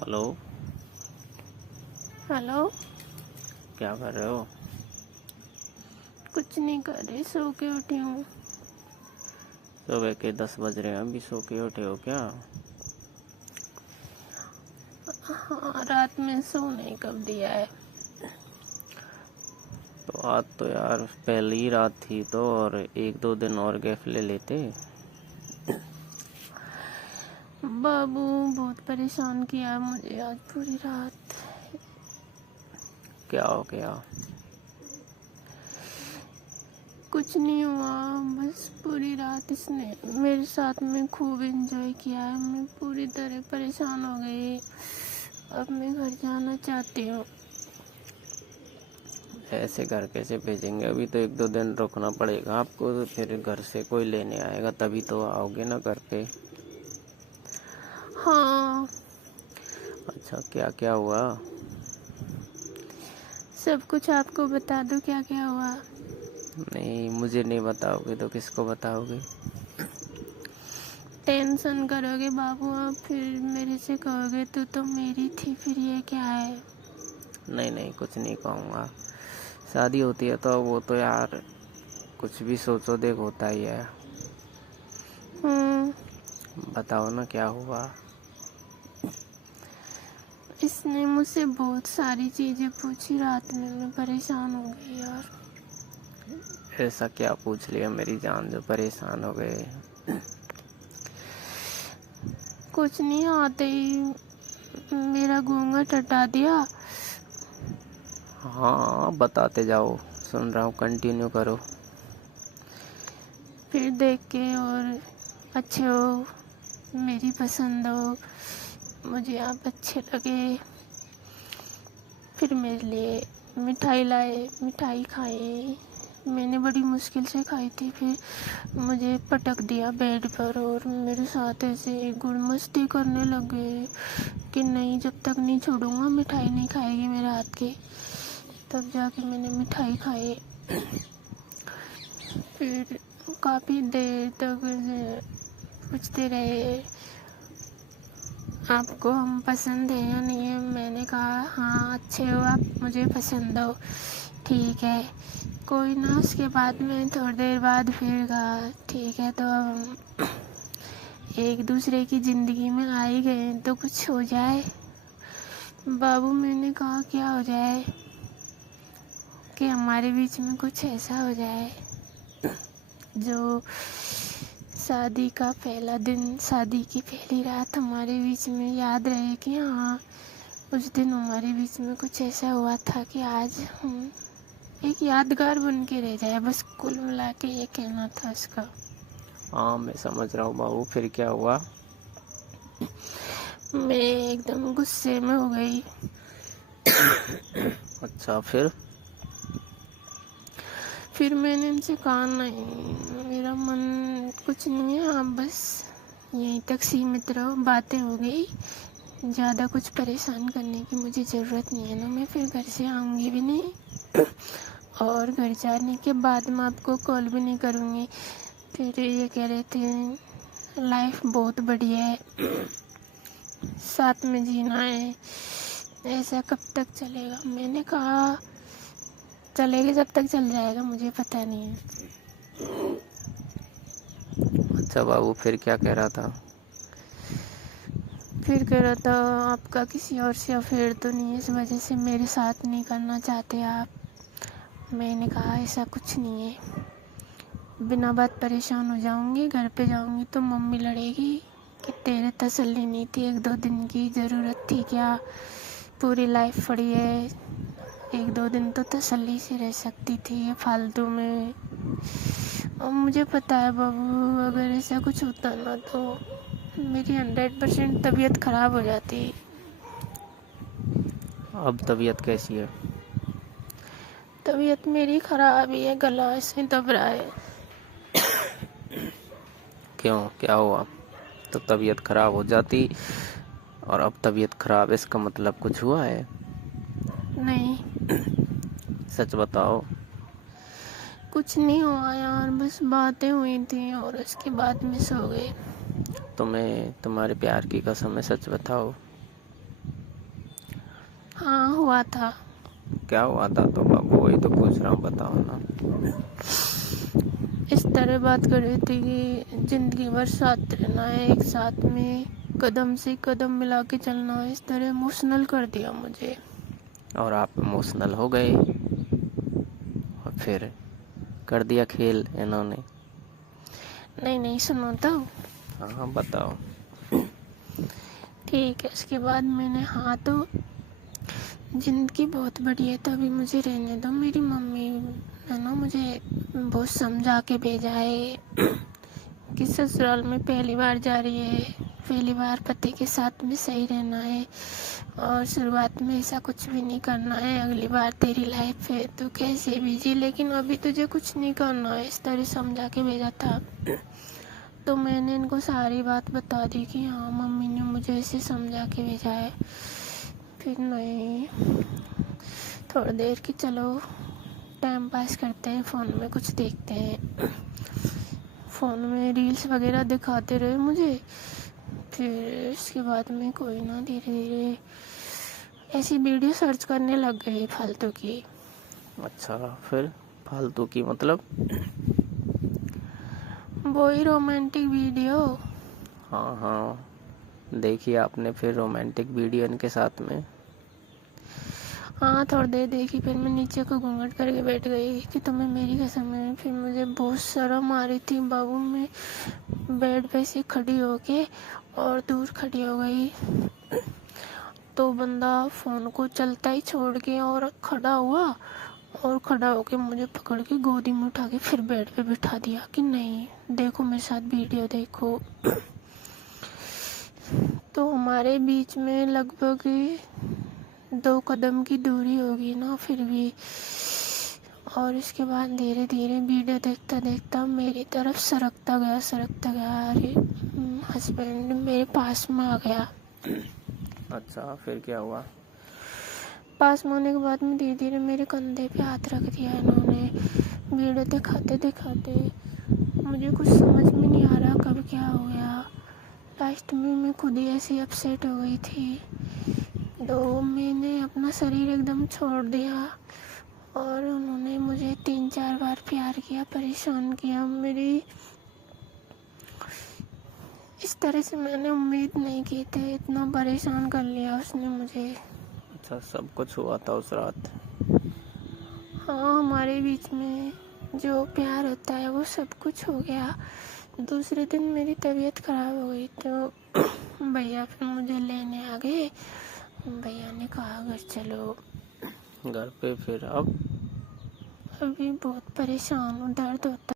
Hello. Hello. क्या कर रहे हो? कुछ नहीं कर रही, सो के उठी हूँ। सुबह के 10 बज रहे हैं, अभी सो के उठे हो क्या? हाँ, रात में सोने कब दिया है। तो आज तो यार पहली ही रात थी तो और 1-2 दिन और गैप ले लेते। बाबू बहुत परेशान किया मुझे आज पूरी रात। क्या हो गया? कुछ नहीं हुआ, बस पूरी रात इसने मेरे साथ में खूब एंजॉय किया है। मैं पूरी तरह परेशान हो गई। अब मैं घर जाना चाहती हूँ। ऐसे घर कैसे भेजेंगे? अभी तो 1-2 दिन रुकना पड़ेगा आपको, तो फिर घर से कोई लेने आएगा तभी तो आओगे ना घर पे। हाँ, अच्छा, क्या क्या हुआ? सब कुछ आपको बता दूँ क्या क्या हुआ। नहीं, मुझे नहीं बताओगे तो किसको बताओगे? टेंशन करोगे बाबू आप, फिर मेरे से कहोगे तू तो मेरी थी, फिर ये क्या है। नहीं नहीं, कुछ नहीं कहूँगा। शादी होती है तो वो तो यार कुछ भी सोचो देख होता ही है। बताओ ना क्या हुआ। इसने मुझसे बहुत सारी चीजें पूछी रात में, मैं परेशान हो गई यार। ऐसा क्या पूछ लिया मेरी जान जो परेशान हो गए? कुछ नहीं, आते ही मेरा घूंघट हटा दिया। हाँ, बताते जाओ, सुन रहा हूँ, कंटिन्यू करो। फिर देख के और अच्छे हो, मेरी पसंद हो, मुझे आप अच्छे लगे। फिर मेरे लिए मिठाई लाए, मिठाई खाई। मैंने बड़ी मुश्किल से खाई थी। फिर मुझे पटक दिया बेड पर और मेरे साथ ऐसे गुड़ मस्ती करने लगे कि नहीं, जब तक नहीं छोड़ूंगा मिठाई नहीं खाएगी मेरे हाथ की। तब जाके मैंने मिठाई खाई। फिर काफ़ी देर तक पूछते रहे आपको हम पसंद है या नहीं है। मैंने कहा हाँ, अच्छे हो आप, मुझे पसंद हो, ठीक है कोई ना। उसके बाद में थोड़ी देर बाद फिर कहा ठीक है, तो अब हम एक दूसरे की ज़िंदगी में आ ही गए तो कुछ हो जाए। बाबू, मैंने कहा क्या हो जाए? कि हमारे बीच में कुछ ऐसा हो जाए जो शादी का पहला दिन, शादी की पहली रात हमारे बीच में याद रहे कि हाँ, उस दिन हमारे बीच में कुछ ऐसा हुआ था कि आज हम एक यादगार बन के रह जाए। बस कुल मिला के ये कहना था उसका। हाँ, मैं समझ रहा हूँ बाबू, फिर क्या हुआ? मैं एकदम गुस्से में हो गई। अच्छा, फिर मैंने उनसे कहा नहीं, मेरा मन कुछ नहीं है, आप बस यहीं तक सीमित रहो। बातें हो गई, ज़्यादा कुछ परेशान करने की मुझे ज़रूरत नहीं है ना। मैं फिर घर से आऊँगी भी नहीं और घर जाने के बाद मैं आपको कॉल भी नहीं करूँगी। फिर ये कह रहे थे लाइफ बहुत बढ़िया है, साथ में जीना है, ऐसा कब तक चलेगा। मैंने कहा चलेगा, जब तक चल जाएगा मुझे पता नहीं है। अच्छा बाबू, फिर क्या कह रहा था? फिर कह रहा था आपका किसी और से अफेयर तो नहीं है, इस वजह से मेरे साथ नहीं करना चाहते आप। मैंने कहा ऐसा कुछ नहीं है, बिना बात परेशान हो जाऊंगी, घर पे जाऊंगी तो मम्मी लड़ेगी कि तेरे तसल्ली नहीं थी, 1-2 दिन की ज़रूरत थी क्या, पूरी लाइफ पड़ी है, 1-2 दिन तो तसल्ली से रह सकती थी ये फालतू में। और मुझे पता है बाबू, अगर ऐसा कुछ होता ना तो मेरी 100% तबीयत ख़राब हो जाती। अब तबीयत कैसी है? तबीयत मेरी ख़राब ही है, गला ऐसे दब रहा है। क्यों, क्या हुआ? तो तबीयत खराब हो जाती और अब तबीयत खराब, इसका मतलब कुछ हुआ है? नहीं, सच बताओ। कुछ नहीं हुआ यार, बस बातें हुई थी और उसके बाद में सो गई। तुम्हें तुम्हारे प्यार की कसम है, सच बताओ। हाँ हुआ था। क्या हुआ था? तो बाबू वही तो पूछ रहा हूँ, बताओ ना। इस तरह बात कर रही थी कि जिंदगी भर साथ रहना है, एक साथ में कदम से कदम मिला के चलना है। इस तरह इमोशनल कर दिया मुझे। और आप इमोशनल हो गए और फिर कर दिया खेल इन्होंने। नहीं नहीं, सुनो तो। हाँ हाँ बताओ। ठीक है, उसके बाद मैंने हाँ तो ज़िंदगी बहुत बढ़िया है, तभी मुझे रहने दो। मेरी मम्मी है ना, मुझे बहुत समझा के भेजा है कि ससुराल में पहली बार जा रही है, पहली बार पति के साथ में सही रहना है और शुरुआत में ऐसा कुछ भी नहीं करना है। अगली बार तेरी लाइफ है, तू कैसे भी जी, लेकिन अभी तुझे कुछ नहीं करना है। इस तरह समझा के भेजा था। तो मैंने इनको सारी बात बता दी कि हाँ मम्मी ने मुझे ऐसे समझा के भेजा है। फिर नहीं, थोड़ी देर की चलो टाइम पास करते हैं, फ़ोन में कुछ देखते हैं। फ़ोन में रील्स वगैरह दिखाते रहे मुझे। फिर इसके बाद में कोई ना धीरे धीरे ऐसी वीडियो सर्च करने लग गई फालतू की। अच्छा, फिर फालतू की मतलब? वही रोमांटिक वीडियो। हाँ हाँ, देखिए आपने फिर रोमांटिक वीडियो इनके साथ में? हाँ थोड़ी देर देखी, फिर मैं नीचे को घूंघट करके बैठ गई कि तुम्हें मेरी कसम है। फिर मुझे बहुत शर्म आ रही थी बाबू। मैं बेड पे से खड़ी होके और दूर खड़ी हो गई तो बंदा फ़ोन को चलता ही छोड़ के और खड़ा हुआ और खड़ा होके मुझे पकड़ के गोदी में उठा के फिर बेड पे बिठा दिया कि नहीं देखो मेरे साथ वीडियो देखो। तो हमारे बीच में लगभग 2 कदम की दूरी होगी ना फिर भी। और इसके बाद धीरे धीरे वीडियो देखता देखता मेरी तरफ सरकता गया। अरे हस्बैंड मेरे पास में आ गया। अच्छा, फिर क्या हुआ? पास में होने के बाद में धीरे धीरे मेरे कंधे पे हाथ रख दिया इन्होंने। वीडियो दिखाते दिखाते मुझे कुछ समझ में नहीं आ रहा कब क्या हो गया। लास्ट में मैं खुद ही ऐसी अपसेट हो गई थी। तो मैंने अपना शरीर एकदम छोड़ दिया और उन्होंने मुझे 3-4 बार प्यार किया, परेशान किया। मेरी इस तरह से मैंने उम्मीद नहीं की थी, इतना परेशान कर लिया उसने मुझे। अच्छा, सब कुछ हुआ था उस रात? हाँ, हमारे बीच में जो प्यार होता है वो सब कुछ हो गया। दूसरे दिन मेरी तबीयत ख़राब हो गई तो भैया फिर मुझे लेने आ गए। भैया ने कहा घर चलो। घर पे फिर अब? अभी बहुत परेशान हूँ, दर्द होता